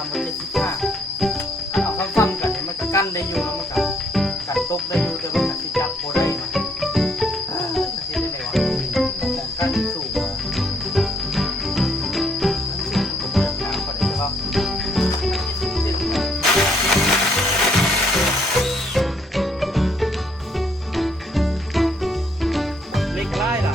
ซ้ำมัน75ถ้าเอาซ้ำๆกันเนี่ยมันจะกั้นได้อยู่แล้วมันก็กันตกได้อยู่แต่มันสิจับโบได้มาจะคิดยังไงวะมองกั้นสูงมันสูงกว่าน้ำกว่าได้ใช่ปะเล็กไล่ล่ะ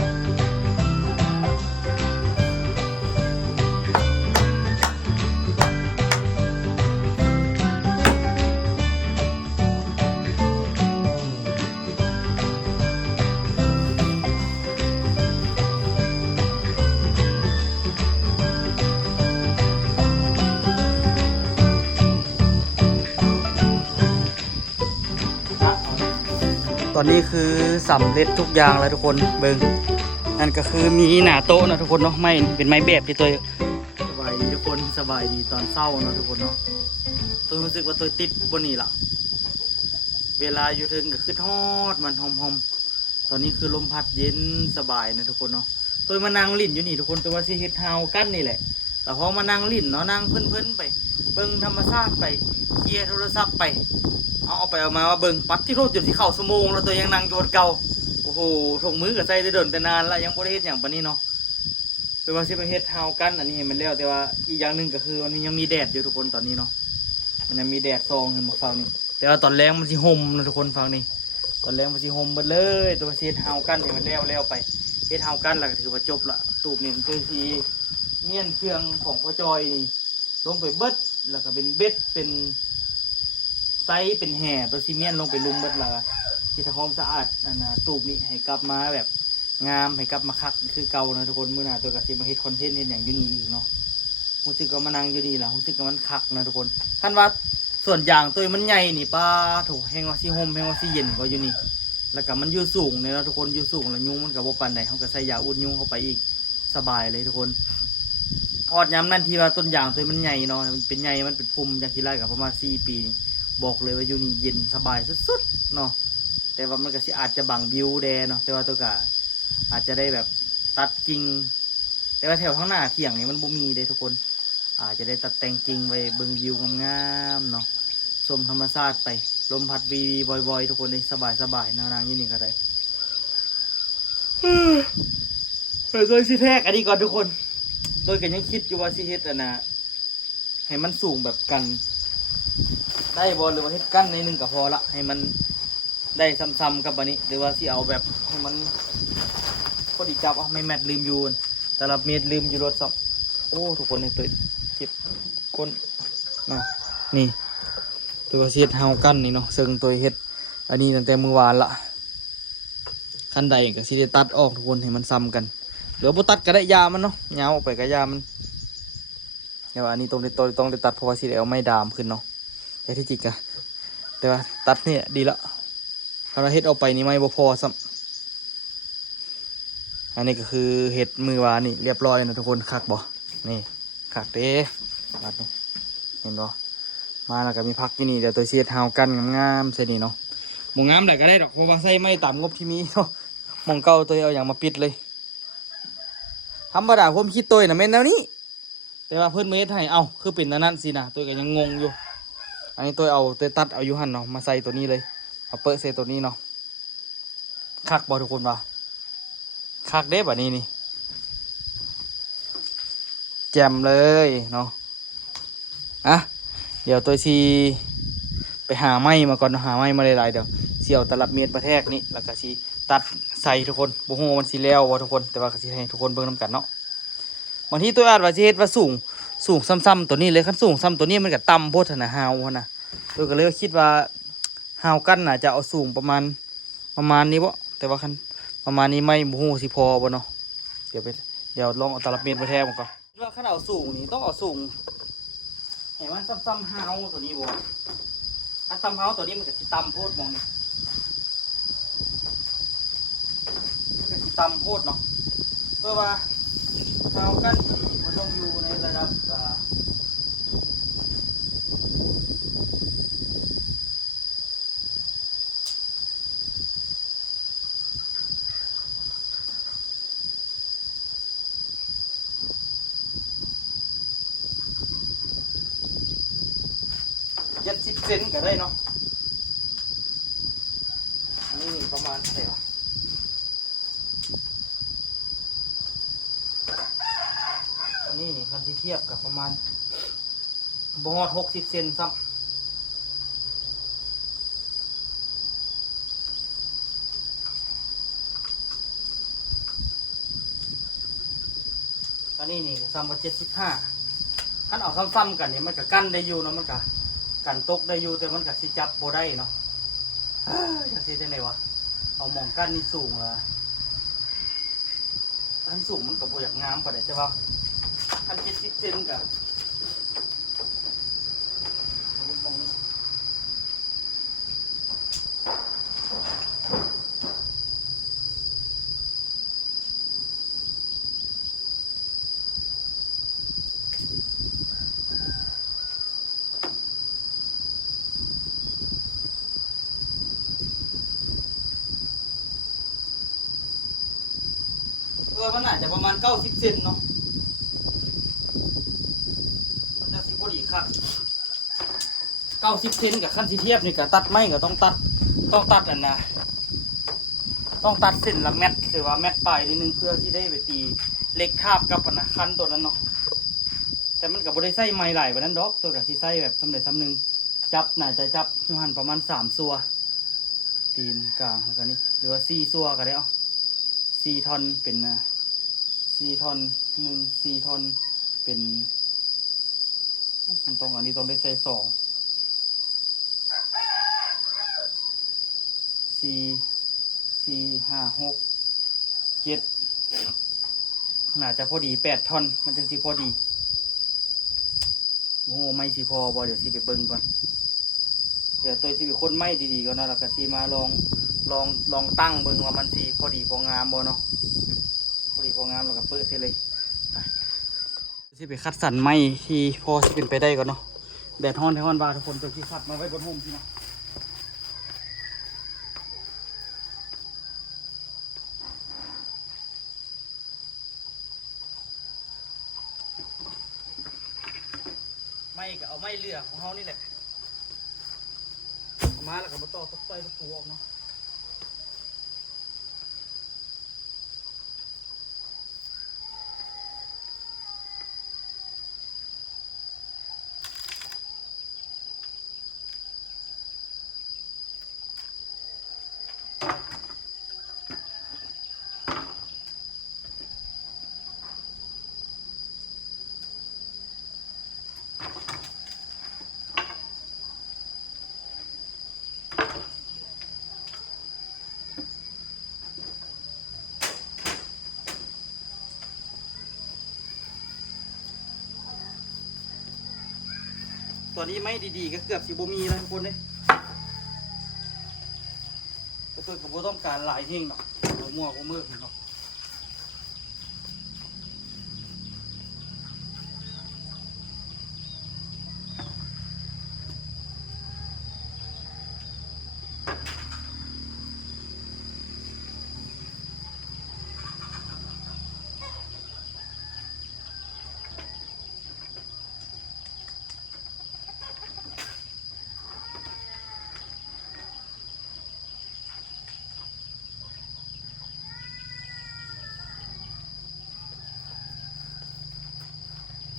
ตอนนี้คือสำเร็จทุกอย่างแล้วทุกคนเบิ่งนั่นก็คือมีหน้าโต๊ะนะทุกคนเนาะไม่เป็นไม้แบบที่ตัวสบายดีทุกคนสบายดีตอนเศร้าเนาะทุกคนเนาะตัวรู้สึกว่าตัวติดบนนี้ละเวลาอยู่ถึงก็คือทอดมันหอมๆตอนนี้คือลมพัดเย็นสบายนะทุกคนเนาะตัวมานั่งลิ่นอยู่นี่ทุกคนตัวว่าซีเฮ็ดเฮากั้นนี่แหละแต่พอมานั่งลิ่นเนาะนั่งเพิ่นๆไปเบิ่งธรรมชาติไปเคลียร์โทรศัพท์ไปเอาไปเอามาว่าเบิ่งปัดที่โทษจนที่เข้าสมงแล้วตัวยังนั่งโยนเก่าโอ้โหถงมือกับใจได้เดินแต่นานแล้วยังบ่ได้เฮ็ดอย่างปานนี้เนาะเป็นว่าสิไปเฮ็ดเฮากันอันนี้มันแล้วแต่ว่าอีกอย่างหนึ่งก็คือมันยังมีแดดอยู่ทุกคนตอนนี้เนาะมันยังมีแดดซองขึ้นมาฝั่งนี้แต่ว่าตอนแรงมันสิห่มนะทุกคนฝั่งนี้ตอนแรงมันสิห่มเบิดเลยตัวเฮ็ดเฮากันนี่มันแล้วไปเฮ็ดเฮากันแล้วก็ถือว่าจบละตูบนี่มันคือสิเมียนเครื่องของพ่อจอยนี่ลงไปเบิดแล้วก็เป็นเบ็ดเป็นไซเป็นแห่ตัวซีเมนต์ลงไปลุมเบิดละที่ทำความสะอาดตูบนี้ให้กลับมาแบบงามให้กลับมาคักคือเก่านะทุกคนเมื่อหน้าตัวกับซีมาเฮ็ดคอนเทนต์เฮ็ดอย่างยูนี่อีกเนาะรู้สึกว่ามันนั่งอยู่นี่ล่ะรู้สึกว่ามันคักนะทุกคนท่านว่าส่วนอย่างตัวมันใหญ่นี่ป้าถูกแห้งว่าซีโฮมแห้งว่าซีเย็นกว่าอยู่นี่แล้วก็มันอยู่สูงเนี่ยนะทุกคนอยู่สูงแล้วยุงมันกับว่าปันใดเขาก็ใส่ยาอุดยุงเข้าไปอีกสบายเลยทุกคนออดย้ำนั่นทีว่าต้นยางตัวมันใหญ่เนาะมันเป็นใหญ่มันเป็นพุ่มอย่างที่ไรกับประมาณ4 ปีบอกเลยว่าอยู่นี่เย็นสบายสุดๆเนาะแต่ว่ามันก็สิอาจจะบังวิวแดเนาะแต่ว่าตัวกะอาจจะได้แบบตัดกิ่งแต่ว่าแถวข้างหน้าเที่ยงนี่มันบ่มีเลยทุกคนอาจจะได้ตัดแต่งกิ่งไว้เบิ่งวิวงามๆเนาะชมธรรมชาติไปลมพัดวีบ่อยๆทุกคนเลยสบายๆนางๆยี่นี่ก็ได้โดยสิแทกอันนี้ก่อนทุกคนโดยก็ยังคิดอยู่ว่าสิเฮ็ดนะให้มันสูงแบบกันได้บอลหรือว่าเฮ็ดกั้นในหนึ่งก็พอละให้มันได้ซ้ำๆกับอันนี้หรือว่าสิเอาแบบให้มันพอดีจับเอาไม่แมทลืมยูนแต่ละเม็ดลืมยูรถซ้ำโอ้ทุกคนในตัวเจ็บก้นนะนี่ตัวเฮ็ดเฮากั้นนี่เนาะซึ่งตัวเฮ็ดอันนี้ตั้งแต่เมื่อวานละขั้นใดก็สิได้ตัดออกทุกคนให้มันซ้ำกันหรือบ่ตัดก็ได้ยามันเนาะยาวออกไปก็ยามันเดี๋ยวอันนี้ต้องได้ตัดเพราะว่าสิได้เอาไม้ดามขึ้นเนาะแต่ที่จริงอะแต่ว่าตัดเนี่ยดีละถ้าเราเฮ็ดเอาไปนี่ไม่พอซ้ำอันนี้ก็คือเห็ดมือวานี่เรียบร้อยนะทุกคนคักบ่นี่คักเด้บัดนี้เห็นบ่มาแล้วก็มีพักที่นี่เดี๋ยวตัวเสียดเฮากันงามๆใส่นี่เนาะหมูงามได้ก็ได้ดอกเพราะว่าใส่ไม่ตามงบที่มีเนาะมองเก่าตัวเอาอย่างมาปิดเลยธรรมดาผมคิดตัวน่ะแม่นแนวนี้แต่ว่าเพิ่นเมดให้เอาคือเป็นนั้นสินะตัวก็ยังงงอยู่อันนี้ตัวเอาตัวตัดเอาอยู่หันเนาะมาใส่ตัวนี้เลยเอาเปิดใส่ตัวนี้เนาะคักบอทุกคนว่าคักเด้แบบนี้นี่แจ่มเลยเนาะอ่ะเดี๋ยวตัวซีไปหาไม้มาก่อนหาไม้มาหลายๆเดี๋ยวเสี่ยวตลับเมตรประแทกนี่แล้วก็ซีตัดใส่ทุกคนบุ้งมันสีแล้ววะทุกคนแต่ว่าก็ซีให้ทุกคนเบิ่งน้ำกันเนาะบางทีตัวอาจว่าจะเฮ็ดว่าสูงซ้ำๆตัวนี้เลยขั้นสูงซ้ำตัวนี้มันก็ต่ำโพดนะฮาวนะตัวก็เลยคิดว่าฮาวกันน่ะจะเอาสูงประมาณนี้บ่แต่ว่าคันประมาณนี้ไม่บูสิพอบ่เนาะเดี๋ยวลองเอาตลับเมตรมาแทนมันก่อนคิดว่าคันเอาสูงนี่ต้องเอาสูงเห็นว่าซ้ำๆฮาวตัวนี้บ่ถ้าซ้ำฮาวตัวนี้มันก็สิต่ำโพดมองนี่มันก็สิต่ำโพดเนาะเพื่อว่าฮาวกันมันต้องอยู่ในระดับ 70 เซนก็ได้เนาะอันนี้ประมาณเท่าไหร่วะอันนี้นี่คันที่เทียบกับประมาณบอด60 เซนซ้ำอันนี้นี่ซ้ำว่า75ขั้นเอาซ้ำๆกันเนี่ยมันก็กั้นได้อยู่เนาะมันก็กันตกได้อยู่แต่มันก็สิจับโบได้เนาะจะเสียจังไงวะเอาหม่องกั้นนี่สูงละขั้นสูงมันก็บ่อยากงามกว่าได้ใช่ป่ะขั้น70 เซนกับมันอาจจะประมาณ90 เซนเนาะมันจะสิพอดีครับ90 เซนกับขั้นสิเทียบนี่ก็ตัดไม้ก็ต้องตัดอันนะต้องตัดเส้นละเม็ดหรือว่าเม็ดปลายนิดนึงเพื่อที่ได้ไปตีเล็กทาบกับอันนะคันตัวนั้นเนาะแต่มันกับบริไส้ไม้ไหลแบบนั้นดอกตัวกับสีไส้แบบสำเร็จสำนึงจับน่าจะจับหันประมาณ3 ซัวตีนกลางแล้วก็นี่หรือว่า4 ซัวก็ได้เอา4 ท่อนเป็น4 ท่อน4 ท่อนเป็นมันต้องอันนี้ต้องได้ใส่2 4 5 6 7น่าจะพอดี8 ท่อนมันถึงสิพอดีโอ้ไม่สิพอบ่เดี๋ยวสิไปเบิ่งก่อนเดี๋ยวตัวสิไปค้นไม้ดีๆก่อนนะแล้วก็สิมาลองตั้งเบิ่งว่ามันสิพอดีพองามบ่เนาะพอดีพองามแล้วก็เปิดเสร็จเลยไปสิไปคัดสรรไม้ที่พอสิเป็นไปได้ก่อนเนาะแดดร้อนบาทุกคนตัวที่คัดมาไว้บนห่มพี่เนาะไม่ก็เอาไม้เรือของเขานี่แหละมาแล้วก็มาต่อตะไคร้ตะปูออกเนาะตอนนี้ไม่ดีๆก็เกือบสิบมีแล้วทุกคนเลยแต่ตัวกับโบต้องการหลายเฮงเนาะหัวมั่วหัวมือเนาะ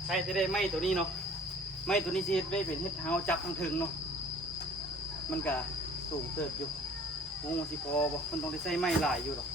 ใครจะได้ไม้ตัวนี้เนาะไม้ตัวนี้จะได้เป็นเฮ็ดเฮาจับทางถึงเนาะมันก็สูงเติบอยู่โอ้สิพอบ่มันต้องได้ใส่ไม้หลายอยู่หรอก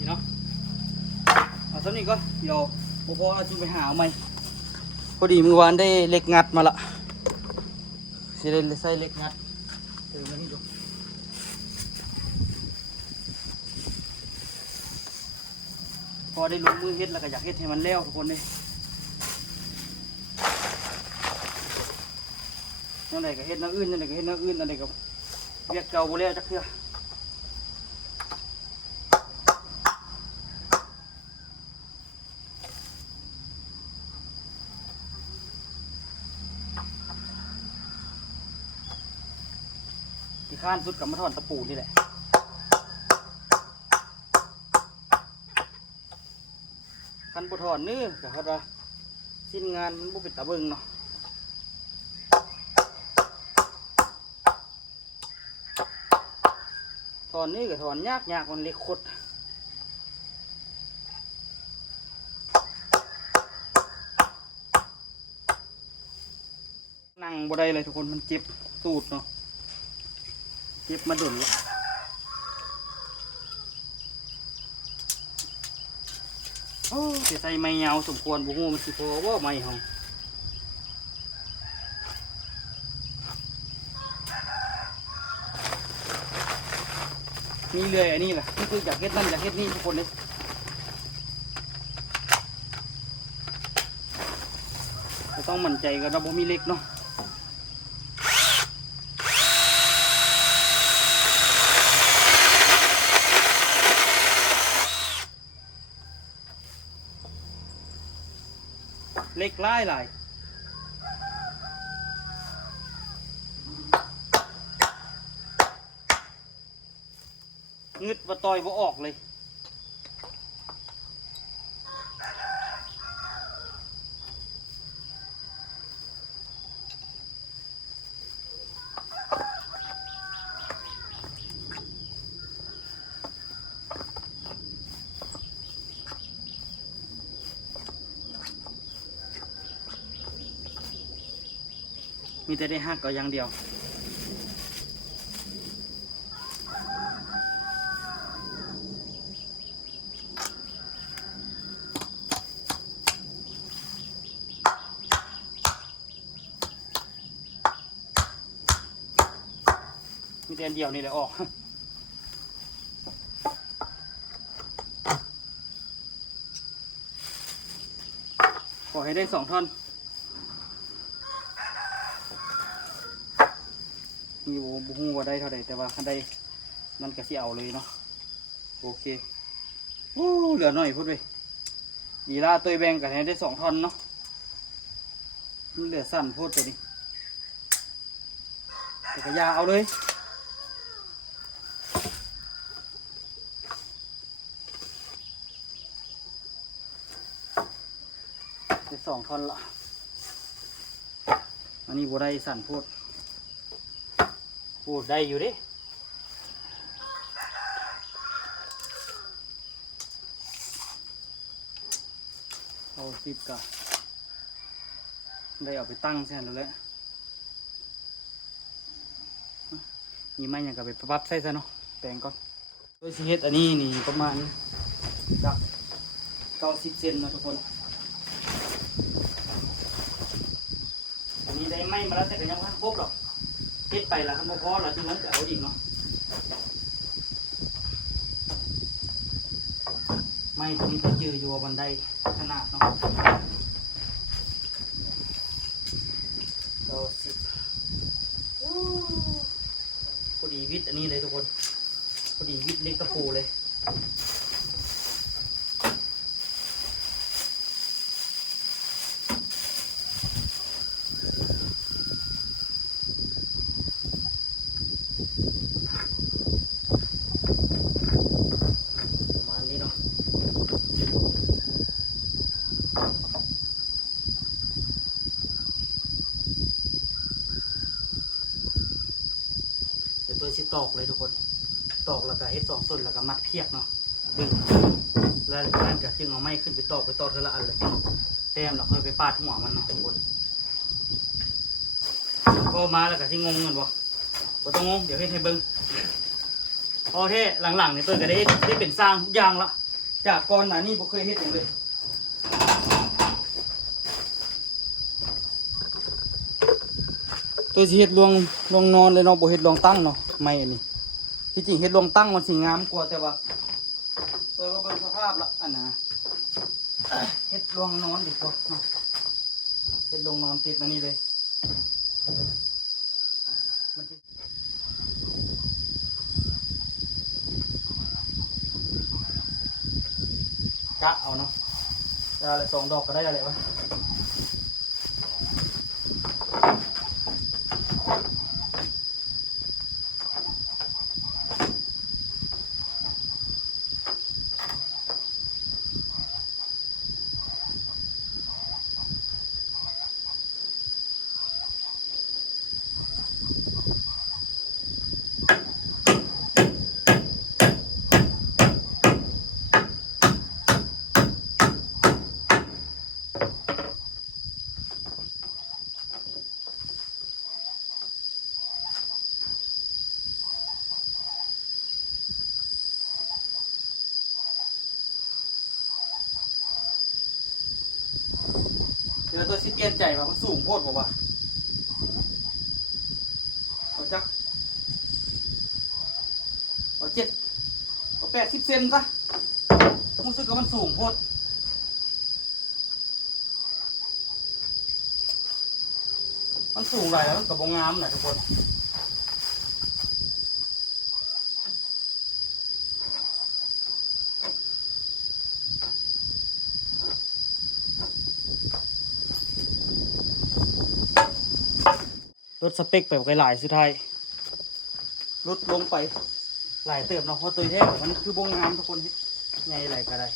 นี่เนาะเอาสักนี้ก็เดี๋ยวพอเอาจริงไปหาเอาไหม พอดีมือวานได้เหล็กงัดมาละสิได้ใส่เหล็กงัดเติมมานี่ดูพอได้ลงมือเฮ็ดแล้วก็อยากเฮ็ดให้มันแล้วทุกคนเลยนั่นไหนก็เฮ็ดน้ำอื่นนั่นไหนก็เฮ็ดน้ำอื่นนั่นไหนก็เรียกเก่าบ่แล้วจักเทื่อที่ข้านสุดกับมาถอนตะปูนี่แหละคันบ่ถอนนื้อแต่เขาว่าสิ้นงานมันบ่เป็นตะเบิงเนาะถอนนี่ก็ถอนยากมันเล็กคดนั่งบ่ได้เลยทุกคนมันเจ็บตูดเนาะเจ็บมาดุนละโอ้เสียใส่ไม้ยาวสมควรบุ้งมันสิพอว่าไม้เฮานี่เลยอันนี้แหละนี่คืออยากเฮ็ดนั่นอยากเฮ็ดนี่ทุกคนเลยจะต้องมั่นใจกับเราบ่มีเล็กเนาะเล็กหลายงึดว่าต่อยว่าออกเลยมีแต่ได้หักก็อย่างเดียวมีแต่อันเดียวนี่แหละออกขอให้ได้2 ท่อนอยู่บุ้งว่าได้เท่าไหร่แต่ว่าคันใดมันก็สิเอาเลยเนาะโอเคโอ้เหลือหน่อยพูดไปดีละตัวแบงกันให้ได้2 ท่อนเนาะมันเหลือสั้นพูดไปดิแต่ก็ยาเอาเลยได้2 ท่อนละอันนี้บัได้สั้นพูดได้อยู่ดิเอา10 กะได้เอาไปตั้งเส้นแล้วแหละนี่ไม่ยังกับไปปรับใส่ซะเนาะแปลงก่อนโดยสิเฮ็ดอันนี้นี่ประมาณจาก90 เซนนะทุกคนอันนี้ได้ไม่มาแล้วแต่ก็ยังไม่ครบหรอกเฮ็ดไปละคันบ่พอละถึงนั้นจะเอาอีกเนาะไม่ตัวนี้ก็ยืออยู่บันไดขนาดเนาะ10พอดีวิทย์อันนี้เลยทุกคนพอดีวิทย์เล็กตะปูเลยตัวสิตอกเลยทุกคนตอกแล้วก็เฮ็ด2 ส่วนแล้วก็มัดเพียกเนาะดึงแล้วนั่นก็จึงเอาไม้ขึ้นไปตอกเท่าละอันแล้วจึงแต้มแล้วค่อยไปปาดหัวมันเนาะทุกคนพอมาแล้วก็สิงงกันบ่ต้องงงเดี๋ยวเฮ็ดให้เบิ่งโอเคหลังๆนี่ตัวก็ได้เป็นสร้างทุกอย่างละจากก่อนหน้านี้บ่เคยเฮ็ดหยังเลย ตัวสิเฮ็ดรวงนอนเลยเนาะบ่เฮ็ดรวงตั้งเนาะไม่อันนี้ที่จริงเฮ็ดรวงตั้งมันสิงามกว่าแต่ว่าตัวก็เบิ่งสภาพละอันน่ะเฮ็ดรวงนอนดีกว่าเนาะเฮ็ดรวงนอนติดอันนี้เลยมันสิกะเอาเนาะได้อะไร2 ดอกก็ได้อะไรวะเดี๋ยวตัวสิเปลี่ยนใจว่ามันสูงโพดบ่วะเอาจักเอาเอา80 เซนซะรู้สึกว่ามันสูงโพดมันสูงหลายแล้วมันกับบงงามนะทุกคนลดสเปคไปหลายสุดท้ายลดลงไปหลายเติบเนาะเพราะตัวแท้มันคือบงงามทุกคนไงอะไรก็ได้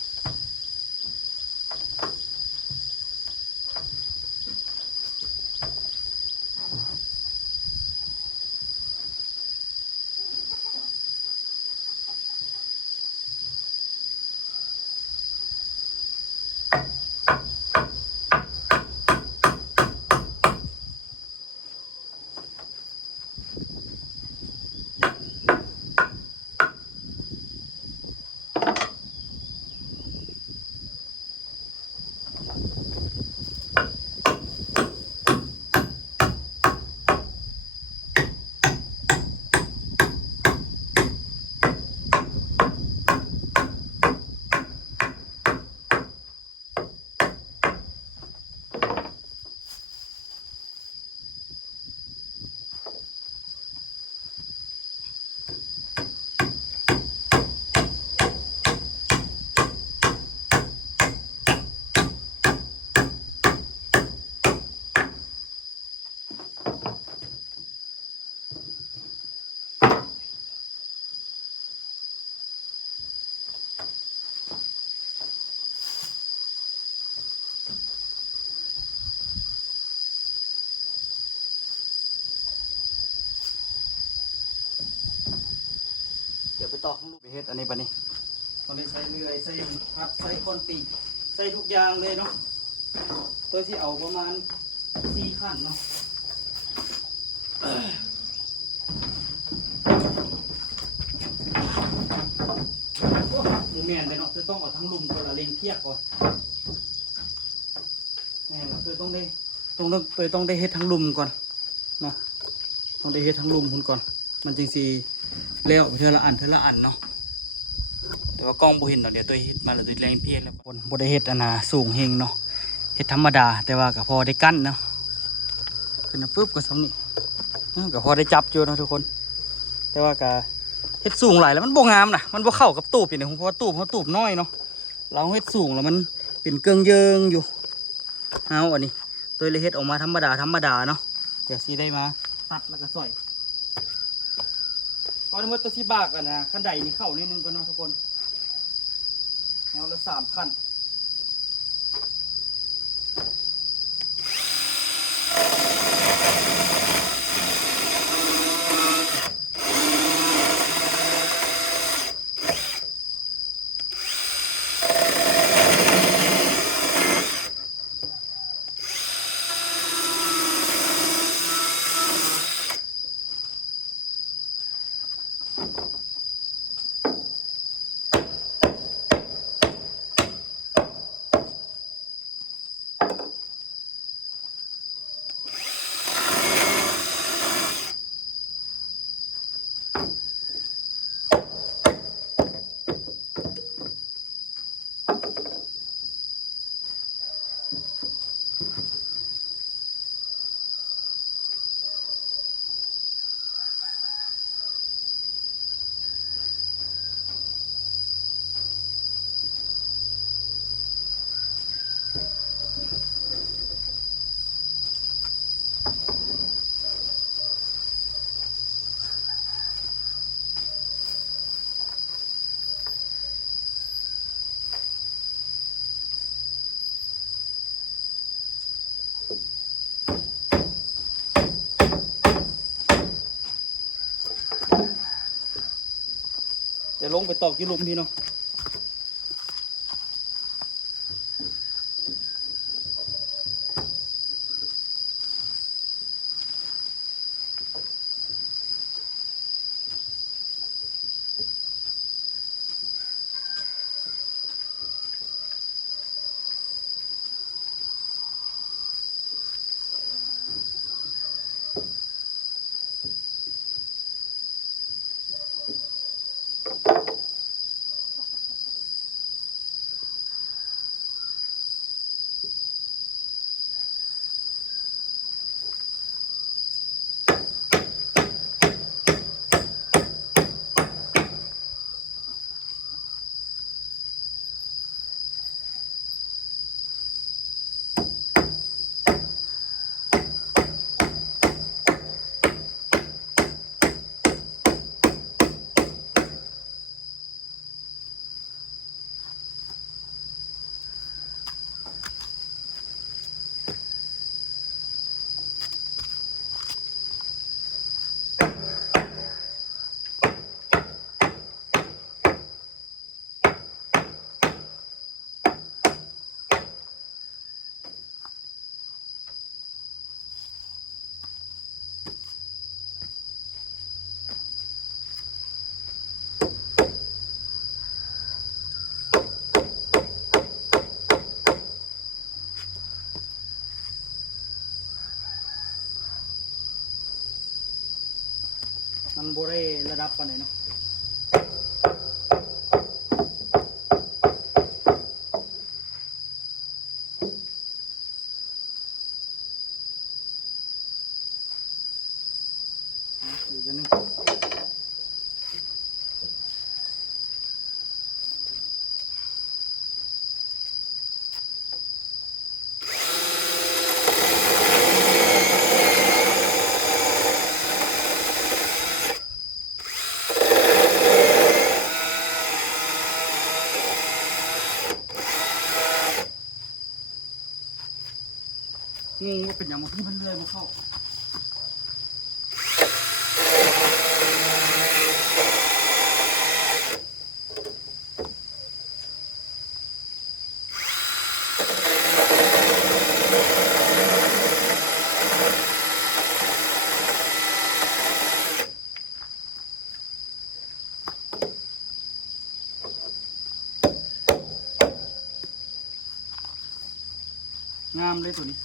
เดี๋ยวไปต่อข้างลูกไปเฮ็ดอันนี้ปะนี่ตอนนี้ใส่เลื่อยใส่พัดใส่คนปีใส่ทุกอย่างเลยเนาะตัวที่เอาประมาณ4 ขั้นเนาะแม่นเลยเนาะคือต้องเอาทั้งลุมตัวละเล็งเทียบก่อนแม่นเนาะคือต้องได้เฮ็ดทั้งลุมก่อนเนาะต้องได้เฮ็ดทั้งลุมคุณก่อนมันจริงสิเลี้ยวเท่าละอันเนาะแต่ว่ากล้องบ่เห็นเนาะเดี๋ยวตัวเฮ็ดมาแล้วตัวแรงเพี้ยนแล้วคนบ่ได้เฮ็ดอันน่ะสูงเฮงเนาะเฮ็ดธรรมดาแต่ว่าก็พอได้กั้นเนาะขึ้นปุ๊บก็สำนี่ก็พอได้จับอยู่เนาะทุกคนแต่ว่าก็เฮ็ดสูงหลายแล้วมันบ่งามนะมันบ่เข้ากับตูบอีกเนี่ยเพราะว่าตูบน้อยเนาะเราเฮ็ดสูงแล้วมันเป็นเกิงเยิงอยู่เอาอันนี้ตัวเลยเฮ็ดออกมาธรรมดาเนาะเดี๋ยวสิได้มาตัดแล้วก็สอยก่อนเมื่อตัวสิบากกันนะขั้นใดนี่เข้านิดนึงก่อนเนาะทุกคนแนวละ3 ขั้น เดี๋ยวลงไปตอกที่ลุมพี่เนาะมันโบได้ระดับปานไหนเนาะอีกอันหนึงงงว่าเป็นอย่างที่มันเลื่อยมาเข้างามเลยตัวนี้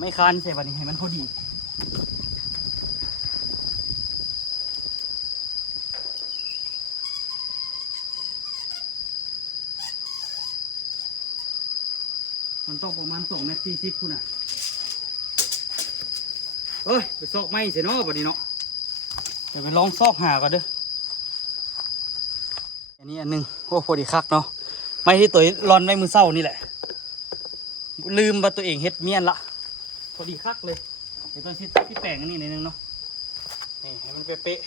ไม่คันใช่ป่ะนี่ให้มันพอดีมันต้องประมาณ2 เมตร 40พุ่นน่ะเอ้ยไปซอกไม้เสียเนาะป่ะนี่เนาะเดี๋ยวไปลองซอกหาก่อนเด้ออันนี้อันนึงโอ้พอดีคักเนาะไม้ที่ตัวร่อนไว้มือเศร้านี่แหละลืมว่าตัวเองเฮ็ดเมียนละพอดีคักเลยเดี๋ยวตัวชิดพี่แปลงอันนี้นิดนึงเนาะนี่ให้มันเป๊ะ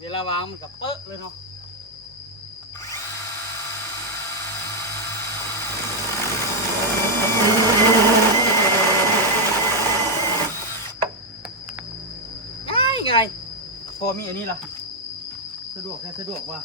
เวลาวางมันกับเป๊ะเลยเนาะง่ายพอมีอันนี้ล่ะสะดวกแค่สะดวกว่า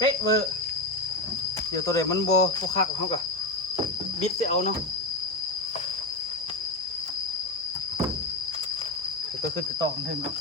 เป๊ะเวอร์เดี๋ยวตัวเด็กมันโบคักเขากะบิดเสียเอาเนาะเดี๋ยวตัวขึ้นไปต่อกันเถอะเนาะ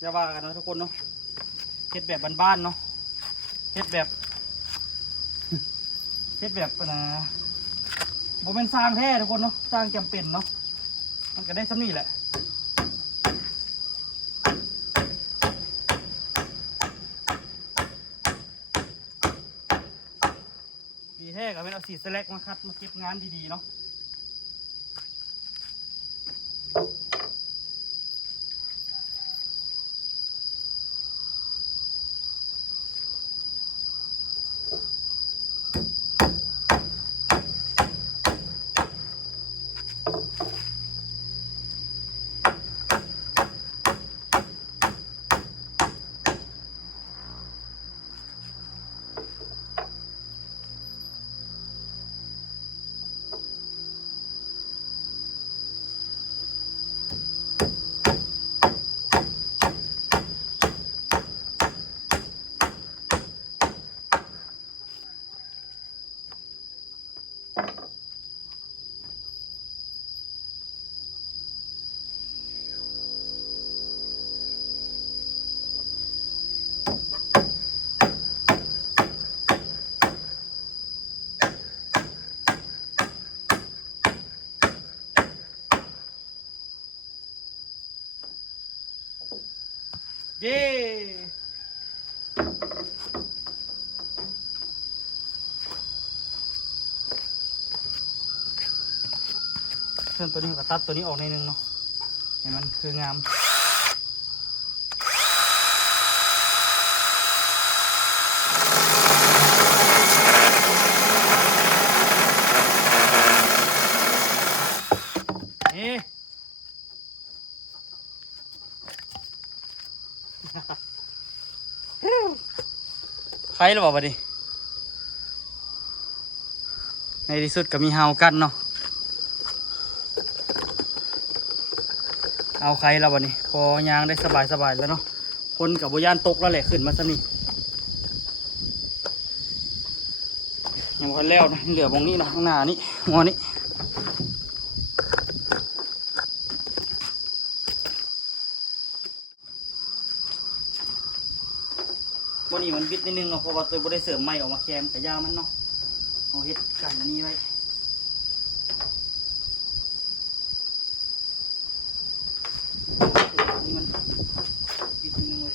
อย่าว่ากันเนาะทุกคนเนาะเฮ็ดแบบบ้านๆเนาะเฮ็ดแบบเฮ็ดแบบบ่แม่นสร้างแท้ทุกคนเนาะสร้างจำเป็นเนาะมันก็ได้ซ้ำนี่แหละดีแท้ก็เป็นเอาสีสแลกมาคัดมาเก็บงานดีๆเนาะเย้เครื่องตัวนี้ก็ตัดตัวนี้ออกในนึงเนาะเห็นมันคืองามนี่ใครหรือเปล่าบัดนี้ในที่สุดก็มีเฮากันเนาะเอาใครแล้วบัดนี้พอยางได้สบายๆแล้วเนาะพ คนกับบ่ย่านตกแล้วแหละขึ้นมาซะนี่ยังบ่แล้วนะเหลือตรงนี้นะข้างหน้านี่งอนี้บนนี้มันบิดนิดนึงเนาะเพราะว่าตัวบ่ได้เสริมไม้ออกมาแคมกับยามันเนาะเอาเฮ็ดกันอันนี้ไว้นี่มันบิดนิดนึงเลย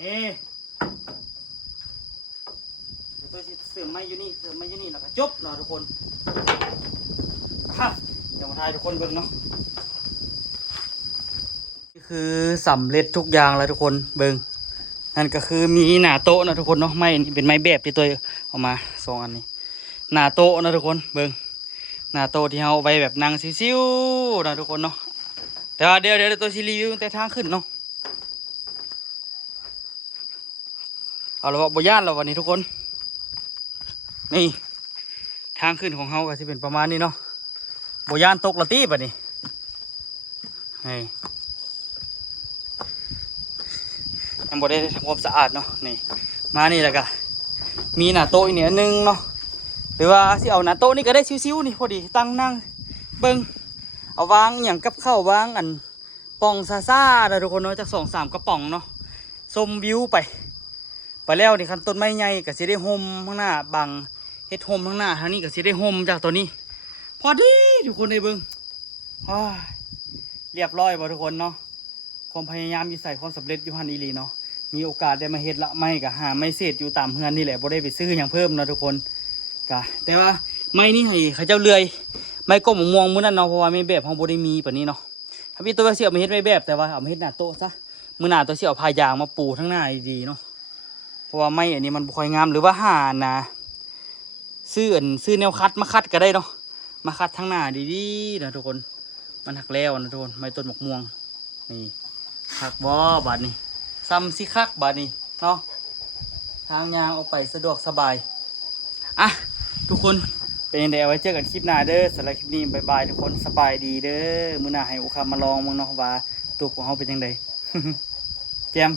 นี่เดี๋ยวตัวเสริมไม้อยู่นี่เสริมไม้อยู่นี่แล้วก็จบเนาะทุกคนเดี๋ยวมาทายทุกคนเบิ่งเนาะนี่คือสำเร็จทุกอย่างแล้วทุกคนเบิ่งนั่นก็คือมีหน้าโต๊ะนะทุกคนเนาะไม้นี่เป็นไม้แบบที่ตัวเอามา2อันนี้หน้าโต๊ะนะทุกคนเบิ่งหน้าโต๊ะที่เอาไว้แบบนั่งซิวๆนะทุกคนเนาะแต่ว่าเดี๋ยวตัวซีรีวิวแต่ทางขึ้นเนาะเอาละบ่ย่านแล้ววันนี้ทุกคนนี่ทางขึ้นของเฮาก็จะเป็นประมาณนี้เนาะบ่ย่านตกละตีบัดนี้นี่ยังบ่ได้ทำความสะอาดเนาะนี่มานี่แล้วก็มีหน้าโต๊ะอีกเนี่ยนึงเนาะหรือว่าสิเอาหน้าโต๊ะนี่ก็ได้ชิวๆนี่พอดีตั้งนั่งเบิ่งเอาวางอย่างกับข้าววางอันป่องซ่าๆนะทุกคนเนาะจาก2-3กระป๋องเนาะชมวิวไปแล้วนี่คันต้นไม้ใหญ่ก็สิได้ห่มข้างหน้าบังเฮ็ดห่มข้างหน้าทางนี้ก็สิได้ห่มจากตัวนี้พอดีทุกคนได้เบิ่งเรียบร้อยบ่ทุกคนเนาะความพยายามอยู่ใส่ความสำเร็จอยู่หันอีหลีเนาะมีโอกาสได้มาเฮ็ดละไม่ก็หาไม่เสร็จอยู่ตามเฮือนนี่แหละบ่ได้ไปซื้ออย่างเพิ่มเนาะทุกคนก็แต่ว่าไม้นี่ให้เขาเจ้าเลื่อยไม้ก้มม่วงมื้อนั้นเนาะเพราะว่าไม่แบบของบ่ได้มีปานนี้เนาะถ้าพี่ตัวเสียมาเฮ็ดไม้แบบแต่ว่าเอามาเฮ็ดหน้าโต๊ะซะมื้อหน้าตัวเสียเอาผ้ายางมาปูทั้งหน้าดีๆเนาะเพราะว่าไม้อันนี้มันบ่ค่อยงามหรือว่าหานะซื้อแนวคัดมาคัดก็ได้เนาะมาคัดทั้งหน้าดีๆนะทุกคนมันหักแล้วนะทุกคนไม้ต้นมะม่วงนี่คักบ่บาดนี้ซ้ำสิคักบาดนี้เนาะทางยางออกไปสะดวกสบายอ่ะทุกคนเป็นยังไงเอาไว้เจอกันคลิปหน้าเด้อสำหรับคลิปนี้บ๊ายบายทุกคนสบายดีเด้อมื้อหน้าให้อุคามาลองมึงเนาะว่าตัวของเฮาเป็นยังไง แจม